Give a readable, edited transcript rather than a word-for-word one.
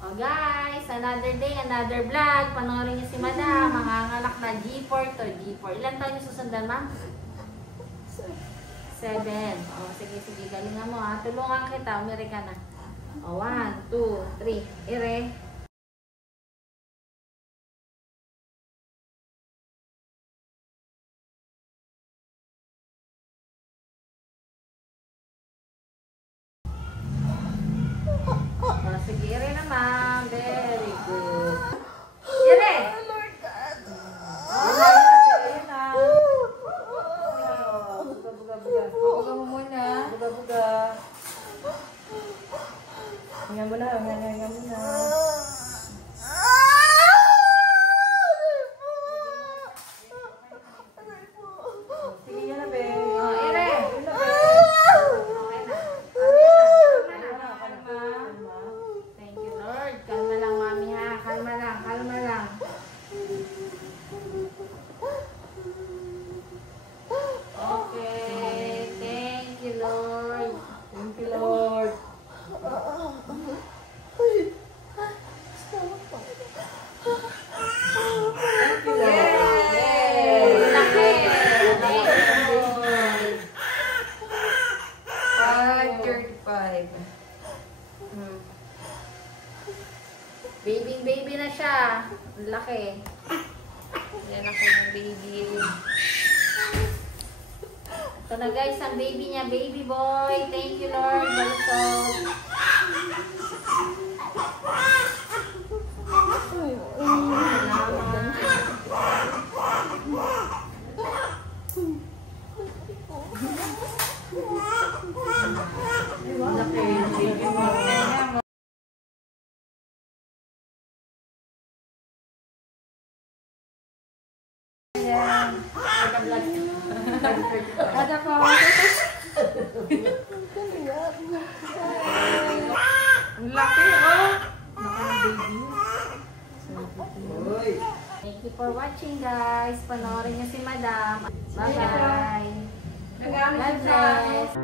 Oh guys, another day, another vlog. Panoorin niyo si Madam, manganganak na G4 to G4. Ilan taon yung susundan, ma'am? 7. Oh, sige, galingan mo ha. Tulungan kita, umiri ka na. Oh, 1, 2, 3. Ire. Oh, sige, ire naman. Very good. Ire! Lord God. Ayun na. Buga mo muna. Buga. Hinga mo na, hinga mo na. Sige yan na, be. Oh, ire. Thank you, Lord. Kalma lang, mami ha. Kalma lang. Okay. Thank you, Lord. Thank you, Lord. Thank you, Lord. Yay! Laki. Thank you, Lord. 5:35. Baby na siya. Ang laki. Yan ako ng baby. Ito na guys, ang baby niya, baby boy. Thank you, Lord. Balusog. Ada po. Ang laki, oh. Thank you for watching guys. Panoorin niyo si Madam. Bye-bye. God bless.